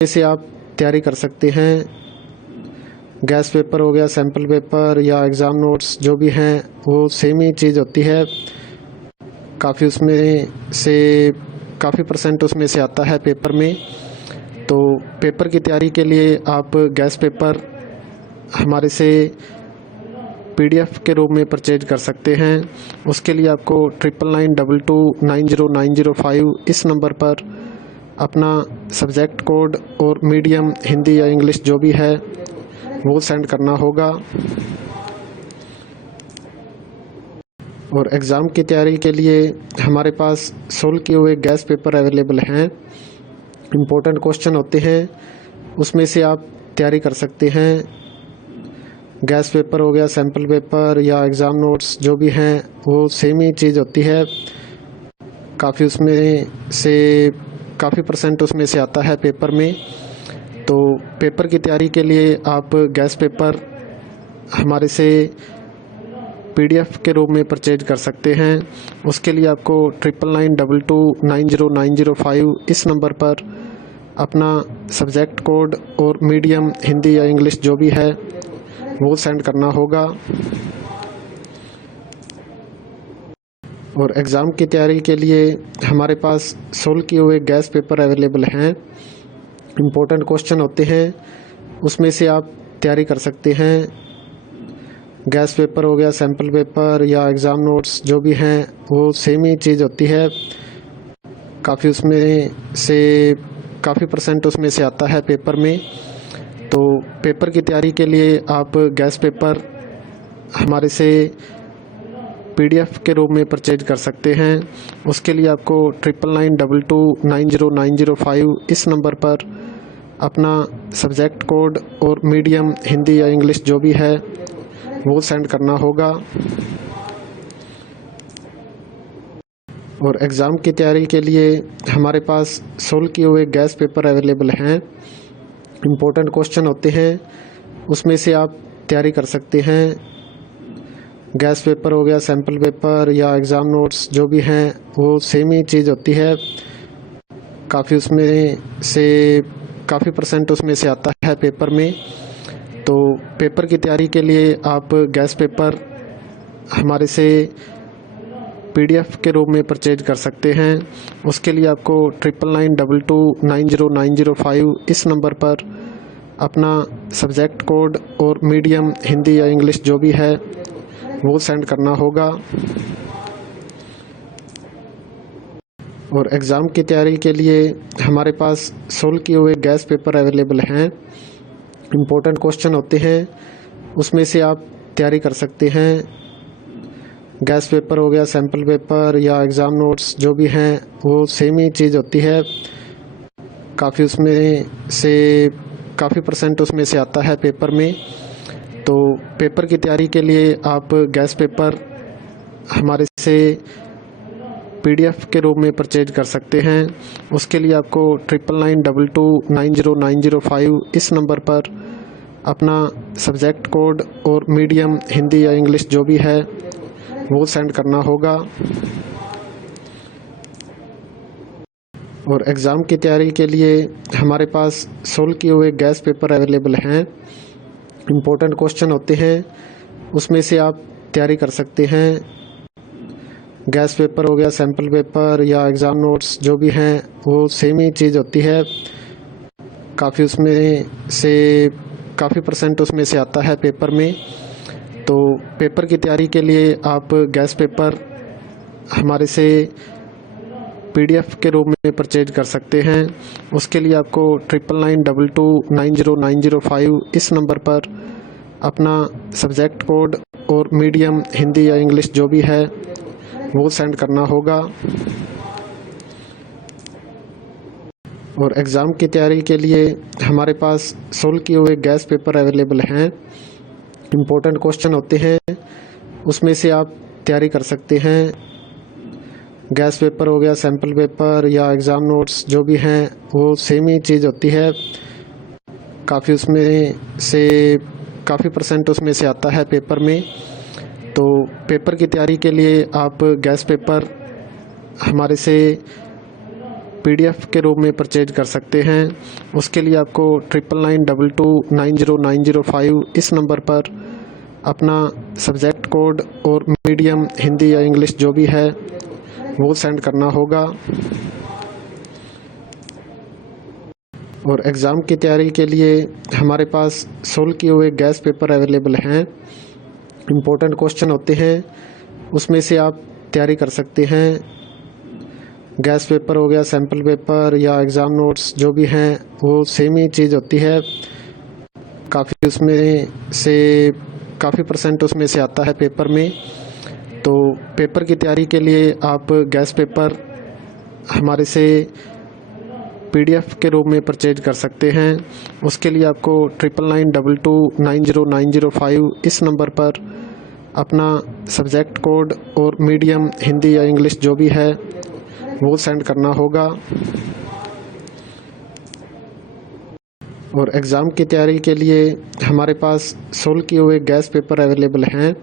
से आप तैयारी कर सकते हैं। गैस पेपर हो गया, सैम्पल पेपर या एग्ज़ाम नोट्स जो भी हैं वो सेम ही चीज़ होती है। काफ़ी उसमें से काफ़ी परसेंट उसमें से आता है पेपर में। तो पेपर की तैयारी के लिए आप गैस पेपर हमारे से PDF के रूप में परचेज कर सकते हैं। उसके लिए आपको 9992290905 इस नंबर पर अपना सब्जेक्ट कोड और मीडियम हिंदी या इंग्लिश जो भी है वो सेंड करना होगा। और एग्ज़ाम की तैयारी के लिए हमारे पास सोल्व किए हुए गैस पेपर अवेलेबल हैं। इम्पोर्टेंट क्वेश्चन होते हैं, उसमें से आप तैयारी कर सकते हैं। गैस पेपर हो गया, सैम्पल पेपर या एग्ज़ाम नोट्स जो भी हैं वो सेम ही चीज़ होती है। काफ़ी उसमें से काफ़ी परसेंट उसमें से आता है पेपर में। तो पेपर की तैयारी के लिए आप गैस पेपर हमारे से PDF के रूप में परचेज कर सकते हैं। उसके लिए आपको 9992290905 इस नंबर पर अपना सब्जेक्ट कोड और मीडियम हिंदी या इंग्लिश जो भी है वो सेंड करना होगा। और एग्ज़ाम की तैयारी के लिए हमारे पास सोल्व किए हुए गैस पेपर अवेलेबल हैं। इम्पोर्टेंट क्वेश्चन होते हैं, उसमें से आप तैयारी कर सकते हैं। गैस पेपर हो गया, सैम्पल पेपर या एग्ज़ाम नोट्स जो भी हैं वो सेम ही चीज़ होती है। काफ़ी उसमें से काफ़ी परसेंट उसमें से आता है पेपर में। तो पेपर की तैयारी के लिए आप गैस पेपर हमारे से PDF के रूप में परचेज कर सकते हैं। उसके लिए आपको 9992290905 इस नंबर पर अपना सब्जेक्ट कोड और मीडियम हिंदी या इंग्लिश जो भी है वो सेंड करना होगा। और एग्ज़ाम की तैयारी के लिए हमारे पास सोल्व किए हुए गैस पेपर अवेलेबल हैं। इम्पोर्टेंट क्वेश्चन होते हैं, उसमें से आप तैयारी कर सकते हैं। गैस पेपर हो गया, सैम्पल पेपर या एग्ज़ाम नोट्स जो भी हैं वो सेम ही चीज़ होती है। काफ़ी उसमें से काफ़ी परसेंट उसमें से आता है पेपर में। तो पेपर की तैयारी के लिए आप गैस पेपर हमारे से PDF के रूप में परचेज कर सकते हैं। उसके लिए आपको 9992290905 इस नंबर पर अपना सब्जेक्ट कोड और मीडियम हिंदी या इंग्लिश जो भी है वो सेंड करना होगा। और एग्ज़ाम की तैयारी के लिए हमारे पास सोल्व किए हुए गैस पेपर अवेलेबल हैं। इम्पोर्टेंट क्वेश्चन होते हैं, उसमें से आप तैयारी कर सकते हैं। गैस पेपर हो गया, सैम्पल पेपर या एग्ज़ाम नोट्स जो भी हैं वो सेम ही चीज़ होती है। काफ़ी उसमें से काफ़ी परसेंट उसमें से आता है पेपर में। तो पेपर की तैयारी के लिए आप गैस पेपर हमारे से PDF के रूप में परचेज कर सकते हैं। उसके लिए आपको 9992290905 इस नंबर पर अपना सब्जेक्ट कोड और मीडियम हिंदी या इंग्लिश जो भी है वो सेंड करना होगा। और एग्ज़ाम की तैयारी के लिए हमारे पास सोल्व किए हुए गैस पेपर अवेलेबल हैं। इम्पोर्टेंट क्वेश्चन होते हैं, उसमें से आप तैयारी कर सकते हैं। गैस पेपर हो गया, सैम्पल पेपर या एग्ज़ाम नोट्स जो भी हैं वो सेम ही चीज़ होती है। काफ़ी उसमें से काफ़ी परसेंट उसमें से आता है पेपर में। तो पेपर की तैयारी के लिए आप गैस पेपर हमारे से PDF के रूप में परचेज कर सकते हैं। उसके लिए आपको 9992290905 इस नंबर पर अपना सब्जेक्ट कोड और मीडियम हिंदी या इंग्लिश जो भी है वो सेंड करना होगा। और एग्ज़ाम की तैयारी के लिए हमारे पास सोल्व किए हुए गैस पेपर अवेलेबल हैं। इम्पोर्टेंट क्वेश्चन होते हैं, उसमें से आप तैयारी कर सकते हैं। गैस पेपर हो गया, सैम्पल पेपर या एग्ज़ाम नोट्स जो भी हैं वो सेम ही चीज़ होती है। काफ़ी उसमें से काफ़ी परसेंट उसमें से आता है पेपर में। तो पेपर की तैयारी के लिए आप गैस पेपर हमारे से PDF के रूप में परचेज कर सकते हैं। उसके लिए आपको 9992290905 इस नंबर पर अपना सब्जेक्ट कोड और मीडियम हिंदी या इंग्लिश जो भी है वो सेंड करना होगा। और एग्ज़ाम की तैयारी के लिए हमारे पास सोल्व किए हुए गैस पेपर अवेलेबल हैं। इम्पोर्टेंट क्वेश्चन होते हैं, उसमें से आप तैयारी कर सकते हैं। गैस पेपर हो गया, सैम्पल पेपर या एग्ज़ाम नोट्स जो भी हैं वो सेम ही चीज़ होती है। काफ़ी परसेंट उसमें से आता है पेपर में। तो पेपर की तैयारी के लिए आप गैस पेपर हमारे से PDF के रूप में परचेज कर सकते हैं। उसके लिए आपको 9992290905 इस नंबर पर अपना सब्जेक्ट कोड और मीडियम हिंदी या इंग्लिश जो भी है वो सेंड करना होगा। और एग्ज़ाम की तैयारी के लिए हमारे पास सोल्व किए हुए गैस पेपर अवेलेबल हैं।